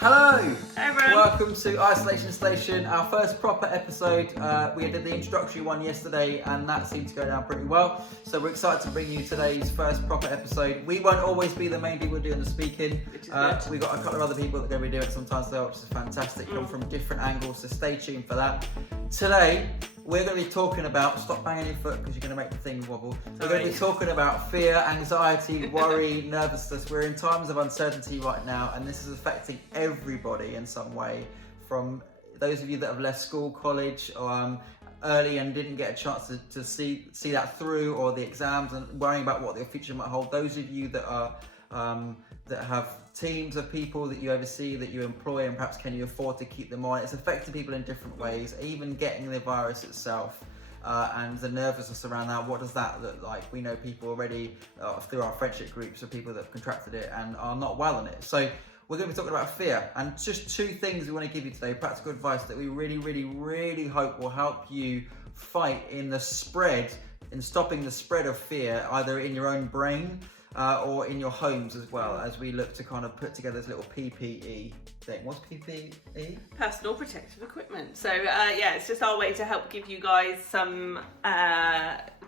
Hello! Hey everyone! Welcome to Isolation Station, our first proper episode. We did the introductory one yesterday and that seemed to go down pretty well. So we're excited to bring you today's first proper episode. We won't always be the main people doing the speaking. Which is good. We've got a couple of other people that are going to be doing it sometimes though, which is fantastic. Come from different angles, so stay tuned for that. Today, we're going to be talking about, stop banging your foot because you're going to make the thing wobble. We're going to be talking about fear, anxiety, worry, nervousness. We're in times of uncertainty right now, and this is affecting everybody in some way. From those of you that have left school, college, early and didn't get a chance to see that through, or the exams and worrying about what their future might hold. Those of you that are that have teams of people that you oversee, that you employ, and perhaps can you afford to keep them on. It's affecting people in different ways, even getting the virus itself and the nervousness around that. What does that look like? We know people already through our friendship groups of people that have contracted it and are not well in it. So we're going to be talking about fear, and just two things we want to give you today, practical advice that we really hope will help you fight in stopping the spread of fear, either in your own brain or in your homes as well, as we look to kind of put together this little PPE thing. What's PPE? Personal protective equipment. So it's just our way to help give you guys some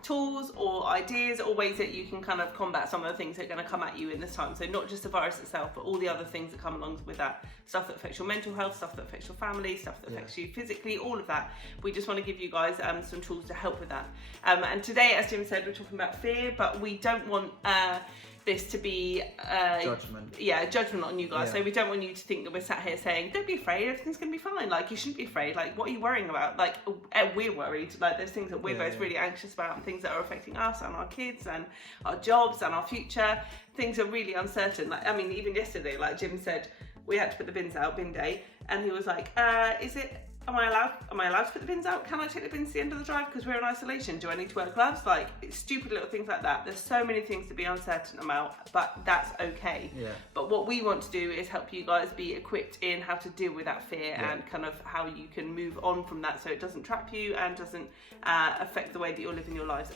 tools or ideas or ways that you can kind of combat some of the things that are going to come at you in this time. So not just the virus itself, but all the other things that come along with that. Stuff that affects your mental health, stuff that affects your family, stuff that affects you physically, all of that. We just want to give you guys some tools to help with that. And today, as Jim said, we're talking about fear, but we don't want this to be judgment on you guys. So we don't want you to think that we're sat here saying, don't be afraid, everything's gonna be fine. Like, you shouldn't be afraid. Like, what are you worrying about? Like, we're worried. Like, there's things that we're both really anxious about, and things that are affecting us and our kids and our jobs and our future. Things are really uncertain. Like, I mean, even yesterday, like Jim said, we had to put the bins out, bin day, and he was like, Am I allowed to put the bins out? Can I take the bins to the end of the drive because we're in isolation? Do I need to wear gloves? Like, it's stupid little things like that. There's so many things to be uncertain about, but that's okay. Yeah. But what we want to do is help you guys be equipped in how to deal with that fear and kind of how you can move on from that so it doesn't trap you and doesn't affect the way that you're living your lives.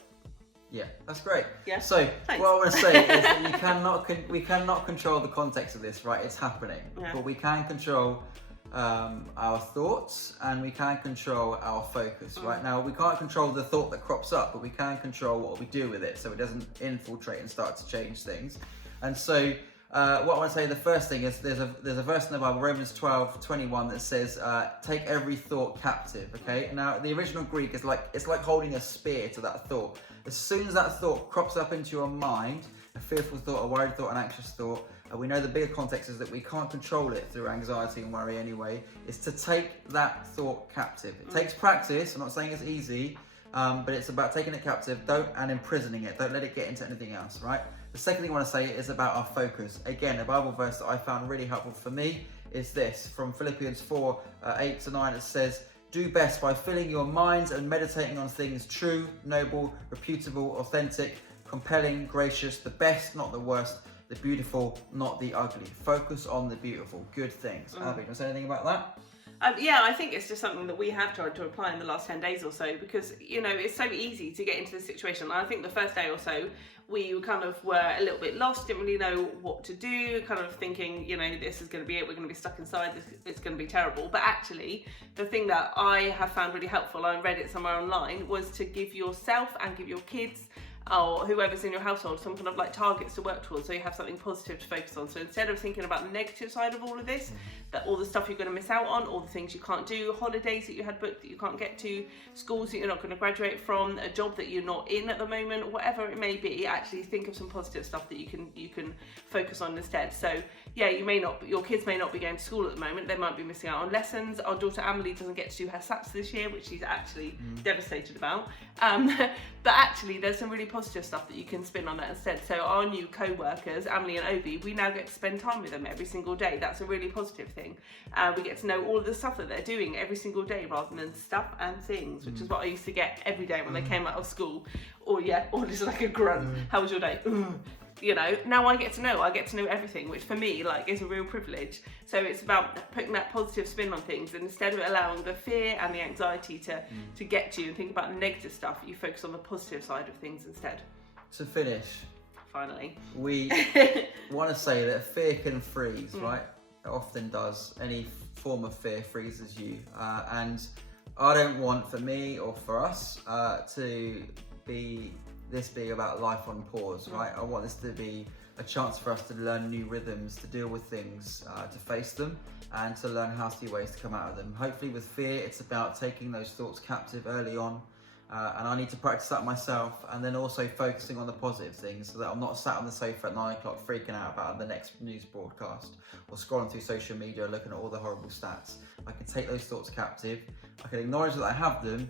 Yeah, that's great. Yeah. So what I want to say is that we cannot control the context of this, right? It's happening, but we can control our thoughts, and we can control our focus. Right now, we can't control the thought that crops up, but we can control what we do with it, so it doesn't infiltrate and start to change things. And so, what I want to say, the first thing is there's a verse in the Bible, Romans 12:21, that says, "Take every thought captive." Okay. Now, the original Greek is it's like holding a spear to that thought. As soon as that thought crops up into your mind, a fearful thought, a worried thought, an anxious thought, we know the bigger context is that we can't control it through anxiety and worry anyway, is to take that thought captive. It takes practice. I'm not saying it's easy, but it's about taking it captive and imprisoning it. Don't let it get into anything else, right? The second thing I want to say is about our focus. Again, a Bible verse that I found really helpful for me is this, from Philippians 4:8-9. It says, "Do best by filling your minds and meditating on things true, noble, reputable, authentic, compelling, gracious, the best, not the worst, the beautiful, not the ugly." Focus on the beautiful, good things. Abby, do you want to say anything about that? I think it's just something that we have tried to apply in the last 10 days or so, because, it's so easy to get into this situation. I think the first day or so, we kind of were a little bit lost, didn't really know what to do, kind of thinking, this is going to be it, we're going to be stuck inside, it's going to be terrible. But actually, the thing that I have found really helpful, I read it somewhere online, was to give yourself and give your kids or whoever's in your household some kind of like targets to work towards, so you have something positive to focus on. So instead of thinking about the negative side of all of this, that all the stuff you're going to miss out on, all the things you can't do, holidays that you had booked that you can't get to, schools that you're not going to graduate from, a job that you're not in at the moment, whatever it may be, actually think of some positive stuff that you can focus on instead. So yeah, your kids may not be going to school at the moment, they might be missing out on lessons. Our daughter Amelie doesn't get to do her SATs this year, which she's actually devastated about. But actually there's some really positive stuff that you can spin on that instead. So our new co-workers, Amelie and Obi, we now get to spend time with them every single day. That's a really positive thing. We get to know all of the stuff that they're doing every single day, rather than stuff and things, which is what I used to get every day when they came out of school. Or just like a grunt. How was your day? Now I get to know everything, which for me is a real privilege. So it's about putting that positive spin on things, and instead of allowing the fear and the anxiety to get to you and think about the negative stuff, you focus on the positive side of things instead. To finish, finally, we want to say that fear can freeze, right? It often does. Any form of fear freezes you. And I don't want, for me or for us, to be about life on pause, right? I want this to be a chance for us to learn new rhythms, to deal with things, to face them, and to learn how to see ways to come out of them. Hopefully with fear, it's about taking those thoughts captive early on, and I need to practice that myself, and then also focusing on the positive things so that I'm not sat on the sofa at 9 o'clock freaking out about the next news broadcast or scrolling through social media looking at all the horrible stats. I can take those thoughts captive, I can acknowledge that I have them,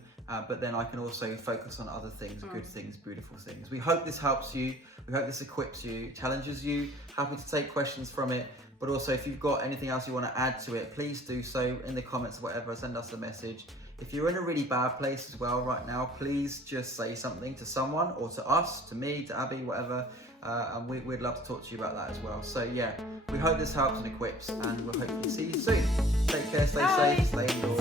but then I can also focus on other things, good things, beautiful things. We hope this helps you, we hope this equips you, challenges you. Happy to take questions from it, but also if you've got anything else you want to add to it, please do so in the comments or whatever, send us a message. If you're in a really bad place as well right now, please just say something to someone, or to us, to me, to Abby, whatever, and we'd love to talk to you about that as well. So yeah, we hope this helps and equips, and we'll hopefully see you soon. Take care, stay safe, stay indoors.